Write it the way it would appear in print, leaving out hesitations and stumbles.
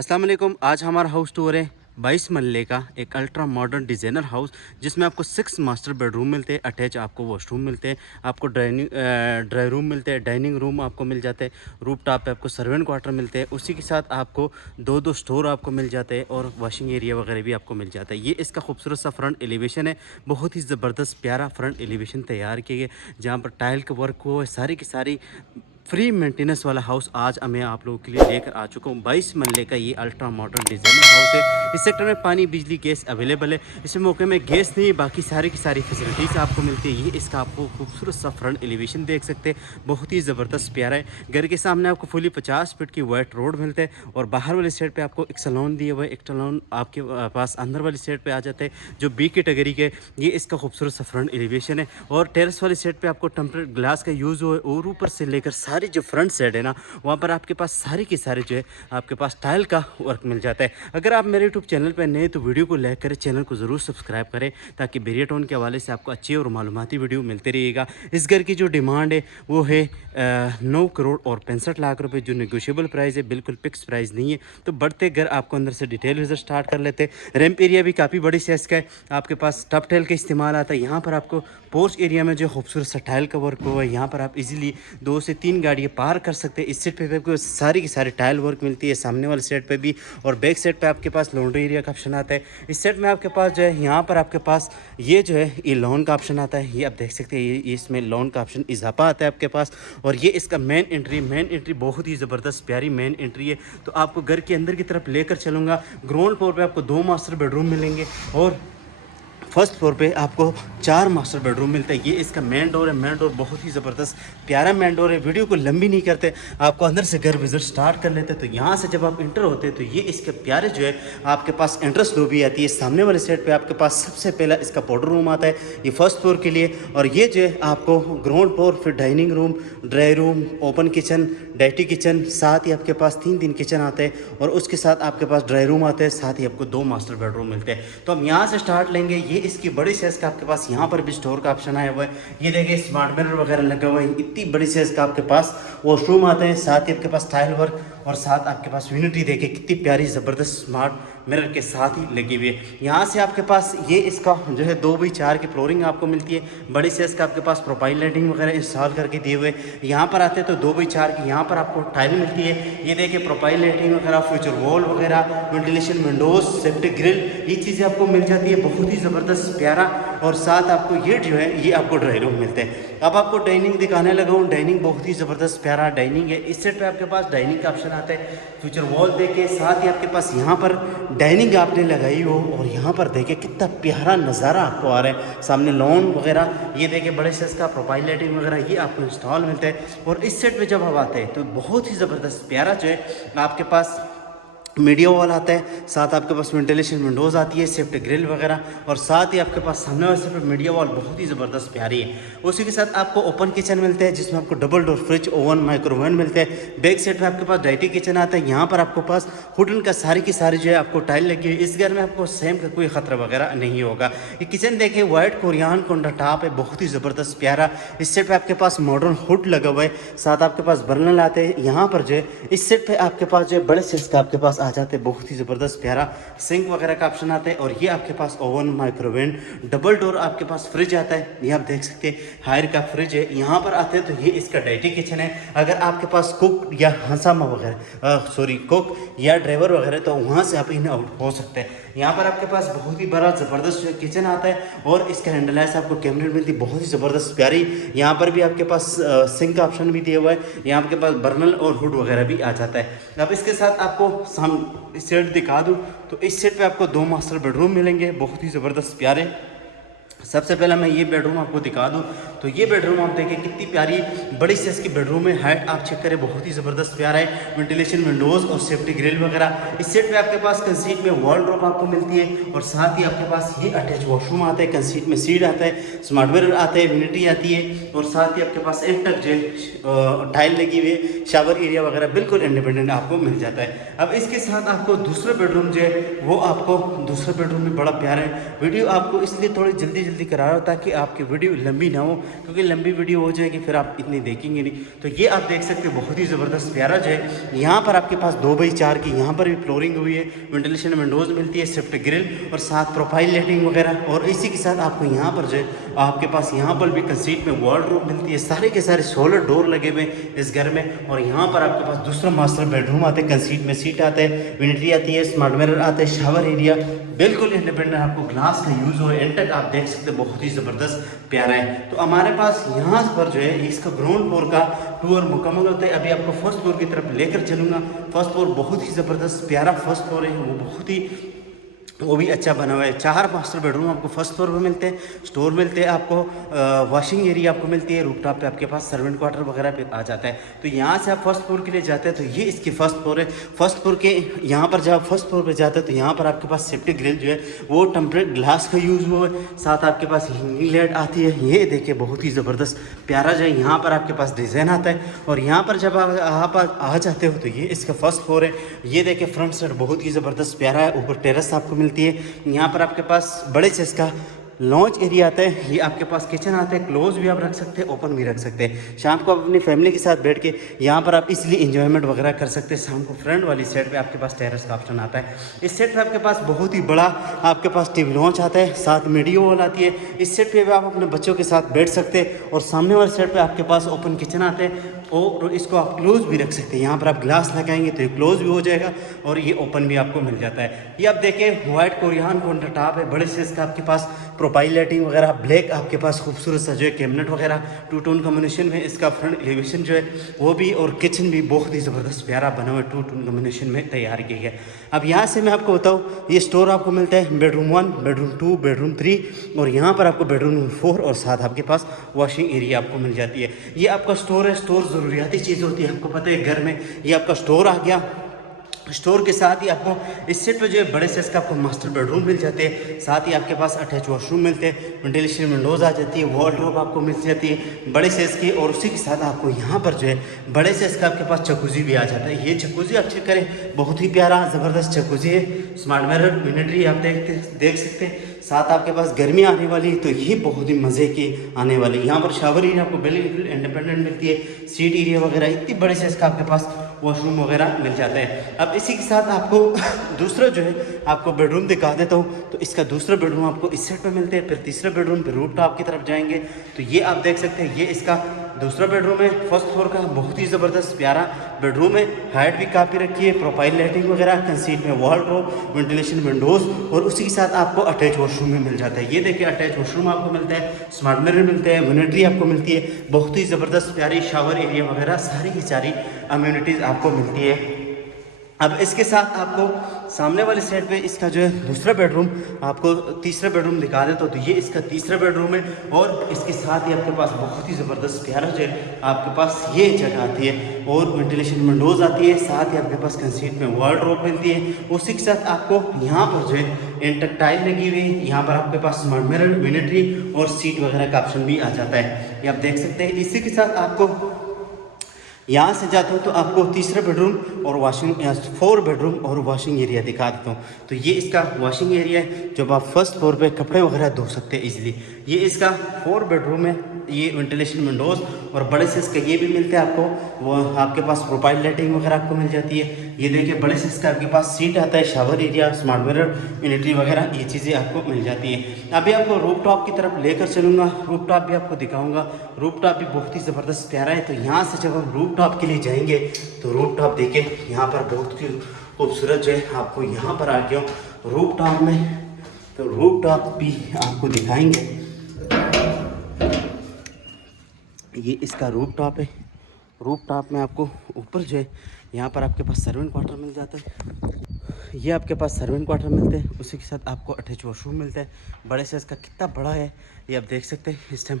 अस्सलाम वालेकुम। आज हमारा हाउस टूर है 22 मरले का एक अल्ट्रा मॉडर्न डिज़ाइनर हाउस, जिसमें आपको 6 मास्टर बेडरूम मिलते हैं, अटैच आपको वॉशरूम मिलते हैं, आपको ड्राई रूम मिलते हैं, डाइनिंग रूम आपको मिल जाते हैं, रूफ टॉप पे आपको सर्वेंट क्वार्टर मिलते हैं। उसी के साथ आपको दो स्टोर आपको मिल जाते हैं और वॉशिंग एरिया वगैरह भी आपको मिल जाता है। ये इसका खूबसूरत सा फ्रंट एलिवेशन है। बहुत ही ज़बरदस्त प्यारा फ्रंट एलिवेशन तैयार किए गए, जहाँ पर टाइल का वर्क हुआ है। सारी की सारी फ्री मेंटेनेंस वाला हाउस आज मैं आप लोगों के लिए लेकर आ चुका हूँ। 22 मरले का ये अल्ट्रा मॉडर्न डिज़ाइनर हाउस है। इस सेक्टर में पानी, बिजली, गैस अवेलेबल है। इस मौके में गैस नहीं, बाकी सारी की सारी फैसिलिटीज़ आपको मिलती है। ये इसका आपको खूबसूरत सा फ्रंट एलिवेशन देख सकते हैं, बहुत ही ज़बरदस्त प्यारा है। घर के सामने आपको फुली 50 फीट की वाइट रोड मिलते हैं और बाहर वाली साइड पे आपको एक सैलून दिया हुआ है। एक सैलून आपके पास अंदर वाली साइड पे आ जाते हैं, जो बी कैटेगरी के। ये इसका खूबसूरत सा फ्रंट एलिवेशन है और टेरेस वाली साइड पे आपको टेम्परेट ग्लास का यूज़ हुआ है और ऊपर से लेकर सारी जो फ्रंट साइड है ना, वहाँ पर आपके पास सारी की सारी जो है आपके पास टाइल का वर्क मिल जाता है। अगर आप मेरे यूट्यूब चैनल पर नए तो वीडियो को लाइक करें, चैनल को ज़रूर सब्सक्राइब करें, ताकि बेरियाटोन के हवाले से आपको अच्छी और मालूमाती वीडियो मिलती रहेगा। इस घर की जो डिमांड है वो है 9 करोड़ और 65 लाख रुपए, जो नेगोशिएबल प्राइस है, बिल्कुल फिक्स प्राइस नहीं है। तो बढ़ते घर आपको अंदर से डिटेल विजिट स्टार्ट कर लेते हैं। रैंप एरिया भी काफ़ी बड़ी साइज का है, आपके पास टप टाइल का इस्तेमाल आता है। यहाँ पर आपको पोर्च एरिया में जो खूबसूरत सा टाइल का वर्क हुआ है, यहाँ पर आप इजीली 2 से 3 गाड़ियाँ पार कर सकते हैं। इस साइड पे आपको सारी की सारी टाइल वर्क मिलती है, सामने वाले साइड पे भी, और बैक साइड पे आपके पास लॉन्ड्री एरिया का ऑप्शन आता है। इस साइड में आपके पास जो है, यहाँ पर आपके पास ये जो है ये लोन का ऑप्शन आता है। ये आप देख सकते हैं, ये इसमें लोन का ऑप्शन इजाफा आता है आपके पास। और ये इसका मेन एंट्री बहुत ही ज़बरदस्त प्यारी मेन एंट्री है। तो आपको घर के अंदर की तरफ लेकर चलूँगा। ग्राउंड फ्लोर पे आपको 2 मास्टर बेडरूम मिलेंगे और फर्स्ट फ्लोर पे आपको 4 मास्टर बेडरूम मिलता है। ये इसका मेन डोर है। मेन डोर बहुत ही ज़बरदस्त प्यारा मेन डोर है। वीडियो को लंबी नहीं करते, आपको अंदर से घर विजिट स्टार्ट कर लेते हैं। तो यहाँ से जब आप इंटर होते हैं तो ये इसके प्यारे जो है आपके पास एंट्रेंस लॉबी आती है। सामने वाले साइड पे आपके पास सबसे पहला इसका पाउडर रूम आता है, ये फर्स्ट फ्लोर के लिए। और ये जो है आपको ग्राउंड फ्लोर, फिर dining room, dry room, open kitchen, deity kitchen, साथ ही आपके पास 3 किचन आते हैं और उसके साथ आपके पास ड्राई रूम आते हैं, साथ ही आपको 2 मास्टर बेडरूम मिलते हैं। तो हम यहाँ से स्टार्ट लेंगे। ये इसकी बड़ी साइज का आपके पास यहाँ पर भी स्टोर का ऑप्शन आया हुआ है। ये देखिए स्मार्ट मिरर वगैरह लगा हुआ है। इतनी बड़ी साइज का आपके पास वॉशरूम आता है, साथ ही आपके पास टाइल वर्क और साथ आपके पास यूनिटी देखिए कितनी प्यारी ज़बरदस्त स्मार्ट मिरर के साथ ही लगी हुई है। यहाँ से आपके पास ये इसका जो है 2x4 की फ्लोरिंग आपको मिलती है। बड़ी साइज का आपके पास प्रोफाइल लाइटिंग वगैरह इंस्टॉल करके दिए हुए। यहाँ पर आते हैं तो 2x4 की यहाँ पर आपको टाइल मिलती है। ये देखिए प्रोफाइल लाइटिंग वगैरह, फ्यूचर वॉल वगैरह, वेंटिलेशन विंडोज, सेफ्टी ग्रिल, ये चीज़ें आपको मिल जाती है। बहुत ही ज़बरदस्त प्यारा। और साथ आपको ये जो है ये आपको ड्राई रूम मिलते हैं। अब आपको डाइनिंग दिखाने लगा हूँ। डाइनिंग बहुत ही ज़बरदस्त प्यारा डाइनिंग है। इस सेट पे आपके पास डाइनिंग का ऑप्शन आता है, फ्यूचर वॉल देखे, साथ ही आपके पास यहाँ पर डाइनिंग आपने लगाई हो और यहाँ पर देखे कितना प्यारा नज़ारा आपको आ रहा है। सामने लॉन वगैरह, ये देखे बड़े साइज का प्रोफाइल लाइटिंग वगैरह ये आपको इंस्टॉल मिलता है। और इस सेट पे जब हम आते हैं तो बहुत ही ज़बरदस्त प्यारा जो है आपके पास मीडिया वॉल आता है, साथ आपके पास वेंटिलेशन विंडोज़ आती है, सेफ्टी ग्रिल वगैरह, और साथ ही आपके पास सामने वाले साइड पे मीडिया वॉल बहुत ही ज़बरदस्त प्यारी है। उसी के साथ आपको ओपन किचन मिलते हैं, जिसमें आपको double door fridge, oven, microwave मिलते हैं। बैक साइड पे आपके पास डाइटी किचन आता है। यहाँ पर आपके पास वुडन का सारी की सारी जो है आपको टाइल लगी हुई है। इस घर में आपको सेम का कोई ख़तरा वगैरह नहीं होगा। ये किचन देखिए वाइट कोरियन काउंटर टॉप है, बहुत ही ज़बरदस्त प्यारा। इस साइड पे आपके पास मॉडर्न हुड लगा हुआ है, साथ आपके पास बर्नल आते हैं। यहाँ पर जो है इस साइड पे आपके पास जो है बड़े साइज का आपके पास आ जाते हैं, बहुत ही ज़बरदस्त प्यारा सिंक वगैरह का ऑप्शन आता है। और ये आपके पास ओवन, माइक्रोवेव, डबल डोर आपके पास फ्रिज आता है। ये आप देख सकते हैं हायर का फ्रिज है। यहाँ पर आते हैं तो ये इसका डाइटी किचन है। अगर आपके पास कुक या हंसामा वगैरह कुक या ड्राइवर वगैरह, तो वहाँ से आप इन आउट हो सकते हैं। यहाँ पर आपके पास बहुत ही बड़ा ज़बरदस्त किचन आता है और इसका हैंडल है आपको कैबिनेट मिलती है, बहुत ही ज़बरदस्त प्यारी। यहाँ पर भी आपके पास सिंक का ऑप्शन भी दिया हुआ है। यहाँ आपके पास बर्नल और हुड वगैरह भी आ जाता है। अब इसके साथ आपको इस सेट दिखा दूँ तो इस सेट पे आपको 2 मास्टर बेडरूम मिलेंगे, बहुत ही ज़बरदस्त प्यारे। सबसे पहला मैं ये बेडरूम आपको दिखा दूं तो ये बेडरूम आप देखें कितनी प्यारी बड़ी साइज की बेडरूम है। हाइट आप चेक करें, बहुत ही ज़बरदस्त प्यारा है। वेंटिलेशन विंडोज़ और सेफ्टी ग्रिल वगैरह। इस सेट पे आपके पास कंसीट में वॉल ड्रॉप आपको मिलती है और साथ ही आपके पास ये अटैच वॉशरूम आता है। कंसीट में सीट आता है, स्मार्ट मिरर आता है, यूनिटी आती है और साथ ही आपके पास एक तक जो टाइल लगी हुई है, शावर एरिया वगैरह बिल्कुल इंडिपेंडेंट आपको मिल जाता है। अब इसके साथ आपको दूसरा बेडरूम जो है वो आपको दूसरा बेडरूम भी बड़ा प्यारा है। वीडियो आपको इसलिए थोड़ी जल्दी जल्दी करा रहा हूँ ताकि आपकी वीडियो लंबी ना हो, क्योंकि लंबी वीडियो हो जाएगी फिर आप इतनी देखेंगे नहीं। तो ये आप देख सकते हो बहुत ही ज़बरदस्त प्यारा जो है। यहाँ पर आपके पास 2x4 की यहाँ पर भी फ्लोरिंग हुई है, वेंटिलेशन विंडोज़ मिलती है, स्विफ्ट ग्रिल और साथ प्रोफाइल लाइटिंग वगैरह। और इसी के साथ आपको यहाँ पर जो है आपके पास यहाँ पर भी कंसीट में वार्डरोब मिलती है। सारे के सारे सोलर डोर लगे हुए इस घर में। और यहाँ पर आपके पास दूसरा मास्टर बेडरूम आता है, कंसीट में सीट आता है, विनिटी आती है, स्मार्ट मिरर आता है, शावर एरिया बिल्कुल इंडिपेंडेंट, आपको ग्लास का यूज़ हो इंटेक आप देख सकते हैं, बहुत ही ज़बरदस्त प्यारा है। तो हमारे पास यहाँ पर जो है इसका ग्राउंड फ्लोर का टूर मुकम्मल होता है। अभी आपको फर्स्ट फ्लोर की तरफ लेकर चलूँगा। फर्स्ट फ्लोर बहुत ही ज़बरदस्त प्यारा फर्स्ट फ्लोर है, वो भी अच्छा बना हुआ है। 4 मास्टर बेडरूम आपको फर्स्ट फ्लोर पे मिलते हैं, स्टोर मिलते हैं, आपको वॉशिंग एरिया आपको मिलती है, रूफटॉप पे आपके पास सर्वेंट क्वार्टर वगैरह पे आ जाता है। तो यहाँ से आप फर्स्ट फ्लोर के लिए जाते हैं तो ये इसकी फर्स्ट फ्लोर है। फर्स्ट फ्लोर के यहाँ पर जब आप फर्स्ट फ्लोर पे जाते हैं तो यहाँ पर आपके पास सेफ्टी ग्रिल जो है वो टेम्परेट ग्लास का यूज़ हुआ है, साथ आपके पास हिंगिंग लाइट आती है। ये देखिए बहुत ही ज़बरदस्त प्यारा जो है यहाँ पर आपके पास डिज़ाइन आता है। और यहाँ पर जब आप आ जाते हो तो ये इसका फर्स्ट फ्लोर है। ये देखिए फ्रंट साइड बहुत ही ज़बरदस्त प्यारा है, ऊपर टेरेस आपको मिलती है। यहाँ पर आपके पास बड़े से इसका लॉन्च एरिया आता है। ये आपके पास किचन आता है, क्लोज भी आप रख सकते हैं, ओपन भी रख सकते हैं। शाम को आप अपनी फैमिली के साथ बैठ के यहाँ पर आप इसलिए इंजॉयमेंट वगैरह कर सकते हैं। शाम को फ्रंट वाली साइड पे आपके पास टेरेस का ऑप्शन आता है। इस सेट पे आपके पास बहुत ही बड़ा आपके पास टीवी लॉन्च आता है, साथ मीडियो वॉल आती है। इस सेट पे भी आप अपने बच्चों के साथ बैठ सकते हैं। और सामने वाले सेट पे आपके पास ओपन किचन आते हैं और इसको आप क्लोज भी रख सकते हैं। यहाँ पर आप ग्लास लगाएंगे तो ये क्लोज भी हो जाएगा और ये ओपन भी आपको मिल जाता है। ये आप देखें वाइट कोरियन काउंटर टॉप है, बड़े से इसका आपके पास प्रोफाइल लाइटिंग वगैरह, ब्लैक आपके पास खूबसूरत सा जो है कैबिनेट वगैरह, 2 टोन कॉम्बिनेशन में इसका फ्रंट एलिवेशन जो है वो भी, और किचन भी बहुत ही ज़बरदस्त प्यारा बना हुआ है, 2 टोन कॉम्बिनेशन में तैयार किया गया है। अब यहाँ से मैं आपको बताऊँ, ये स्टोर आपको मिलता है बेडरूम 1, बेडरूम 2, बेडरूम 3 और यहाँ पर आपको बेडरूम नंबर 4 और साथ आपके पास वॉशिंग एरिया आपको मिल जाती है। ये आपका स्टोर है। स्टोर ज़रूरियाती चीज़ होती है, आपको पता है घर में ये आपका स्टोर आ गया। स्टोर के साथ ही आपको इस सेट पे जो है बड़े साइज का आपको मास्टर बेडरूम मिल जाते हैं, साथ ही आपके पास अटैच वॉशरूम मिलते हैं, वेंटिलेशन विंडोज़ आ जाती है, वार्डरोब आपको मिल जाती है बड़े साइज़ की। और उसी के साथ आपको यहाँ पर जो है बड़े साइज़ का आपके पास जकूज़ी भी आ जाता है। ये जकूज़ी आप चेक करें, बहुत ही प्यारा ज़बरदस्त जकूज़ी है, स्मार्ट मिरर मिनिट्री आप देख सकते हैं। साथ आपके पास गर्मी आने वाली तो ये बहुत ही मज़े की आने वाली। यहाँ पर शावर एरिया आपको बिल्कुल इंडिपेंडेंट मिलती है, सीट एरिया वगैरह इतनी बड़े साइज़ का आपके पास वॉशरूम वगैरह मिल जाता है। अब इसी के साथ आपको दूसरा जो है आपको बेडरूम दिखा देता हूँ। तो इसका दूसरा बेडरूम आपको इस साइड पे मिलते हैं। फिर तीसरा बेडरूम पे रूफ टॉप की तरफ जाएंगे तो ये आप देख सकते हैं, ये इसका दूसरा बेडरूम है फर्स्ट फ्लोर का। बहुत ही ज़बरदस्त प्यारा बेडरूम है, हाइट भी काफ़ी रखी है, प्रोफाइल लाइटिंग वगैरह, कंसीट में वार्डरोब, वेंटिलेशन विंडोज़ और उसी के साथ आपको अटैच वॉशरूम में मिल जाता है। ये देखिए अटैच वॉशरूम आपको मिलता है, स्मार्ट मिरर मिलते हैं, विनिटी आपको मिलती है, बहुत ही ज़बरदस्त प्यारी शावर एरिया वगैरह सारी की सारी अम्यूनिटीज़ आपको मिलती है। अब इसके साथ आपको सामने वाली साइड पे इसका जो है दूसरा बेडरूम, आपको तीसरा बेडरूम दिखा देता हूँ। तो ये इसका तीसरा बेडरूम है और इसके साथ ही आपके पास बहुत ही ज़बरदस्त प्यारा जो है आपके पास ये जगह आती है और वेंटिलेशन विंडोज़ आती है, साथ ही आपके पास कंसीट में वार्डरोब मिलती है। उसी के साथ आपको यहाँ पर जो है इंटेक टाइल लगी हुई है, यहाँ पर आपके पास स्मार्ट मिरर, विनिट्री और सीट वगैरह का ऑप्शन भी आ जाता है, ये आप देख सकते हैं। इसी के साथ आपको यहाँ से जाता हूँ तो आपको तीसरा बेडरूम और वॉशिंग 4 बेडरूम और वॉशिंग एरिया दिखा देता हूँ। तो ये इसका वॉशिंग एरिया है, जब आप फर्स्ट फ्लोर पे कपड़े वगैरह धो सकते हैं इजीली। ये इसका 4 बेडरूम है, ये वेंटिलेशन विंडोज़ और बड़े साइज का ये भी मिलते हैं आपको। वो आपके पास प्रोफाइल लाइटिंग वगैरह आपको मिल जाती है। ये देखिए बड़े साइज का आपके पास सीट आता है, shower area, smart mirror, Vinati वगैरह ये चीज़ें आपको मिल जाती है। अभी आपको रूफ टॉप की तरफ लेकर चलूँगा, रूफ टॉप भी आपको दिखाऊँगा। रूफ टॉप भी बहुत ही ज़बरदस्त प्यारा है। तो यहाँ से जब हम रूफ टॉप के लिए जाएंगे तो रूफ टॉप देखें, यहाँ पर बहुत ही खूबसूरत जो है आपको यहाँ पर आ गया रूफ टॉप में। तो रूफ टॉप भी आपको दिखाएंगे, ये इसका रूफ टॉप है। रूफ टॉप में आपको ऊपर जो है यहाँ पर आपके पास सर्वेंट क्वार्टर मिल जाता है, ये आपके पास सर्वेंट क्वार्टर मिलते हैं। उसी के साथ आपको अटैच वॉशरूम मिलता है। बड़े साइज़ का कितना बड़ा है ये आप देख सकते हैं। इस टाइम